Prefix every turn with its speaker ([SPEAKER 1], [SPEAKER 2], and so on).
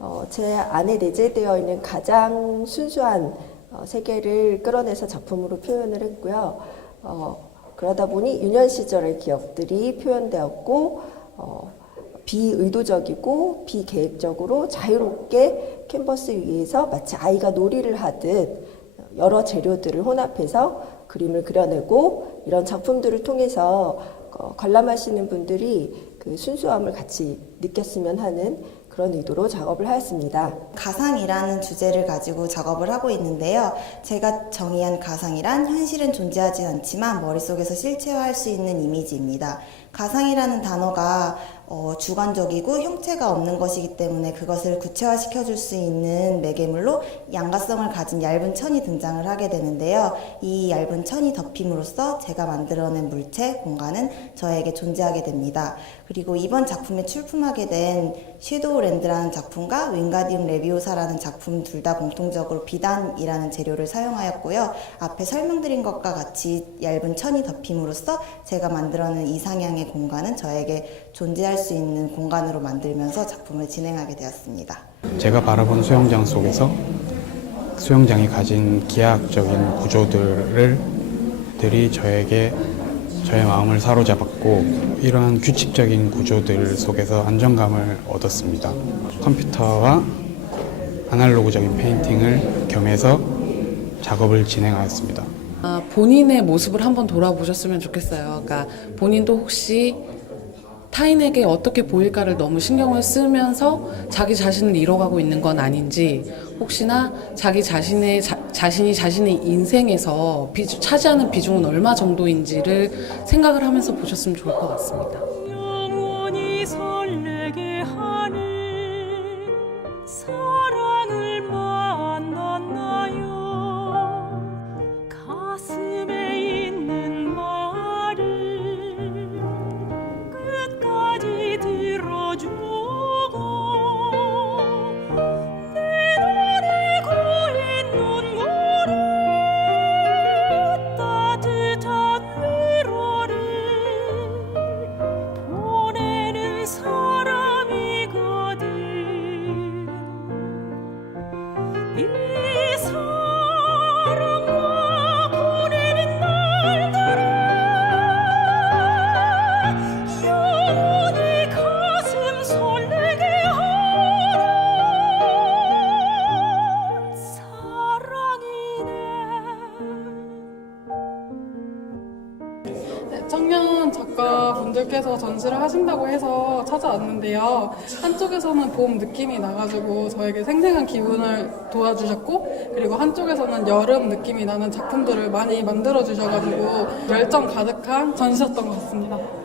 [SPEAKER 1] 어, 제 안에 내재되어 있는 가장 순수한 어, 세계를 끌어내서 작품으로 표현을 했고요. 어, 그러다 보니 유년 시절의 기억들이 표현되었고 어, 비의도적이고 비계획적으로 자유롭게 캔버스 위에서 마치 아이가 놀이를 하듯 여러 재료들을 혼합해서 그림을 그려내고 이런 작품들을 통해서 어, 관람하시는 분들이 그 순수함을 같이 느꼈으면 하는 그런 의도로 작업을 하였습니다.
[SPEAKER 2] 가상이라는 주제를 가지고 작업을 하고 있는데요. 제가 정의한 가상이란 현실은 존재하지 않지만 머릿속에서 실체화할 수 있는 이미지입니다. 가상이라는 단어가 어, 주관적이고 형체가 없는 것이기 때문에 그것을 구체화시켜 줄 수 있는 매개물로 양가성을 가진 얇은 천이 등장을 하게 되는데요. 이 얇은 천이 덮임으로써 제가 만들어낸 물체, 공간은 저에게 존재하게 됩니다. 그리고 이번 작품에 출품하게 된 섀도우랜드라는 작품과 윙가디움 레비오사라는 작품 둘 다 공통적으로 비단이라는 재료를 사용하였고요. 앞에 설명드린 것과 같이 얇은 천이 덮임으로써 제가 만들어낸 이상향의 공간은 저에게 존재할 수 있는 공간으로 만들면서 작품을 진행하게 되었습니다.
[SPEAKER 3] 제가 바라본 수영장 속에서 수영장이 가진 기하학적인 구조들을 들이 저에게 저의 마음을 사로잡았고 이러한 규칙적인 구조들 속에서 안정감을 얻었습니다. 컴퓨터와 아날로그적인 페인팅을 겸해서 작업을 진행하였습니다.
[SPEAKER 4] 아, 본인의 모습을 한번 돌아보셨으면 좋겠어요. 그러니까 본인도 혹시 타인에게 어떻게 보일까를 너무 신경을 쓰면서 자기 자신을 잃어가고 있는 건 아닌지 혹시나 자기 자신의 자, 자신이 자신의 인생에서 비, 차지하는 비중은 얼마 정도인지를 생각을 하면서 보셨으면 좋을 것 같습니다.
[SPEAKER 5] 사랑을 만났나요 가슴
[SPEAKER 6] 네, 청년 작가분들께서 전시를 하신다고 해서 찾아왔는데요. 한쪽에서는 봄 느낌이 나가지고 저에게 생생한 기분을 도와주셨고, 그리고 한쪽에서는 여름 느낌이 나는 작품들을 많이 만들어 주셔가지고 열정 가득한 전시였던 것 같습니다.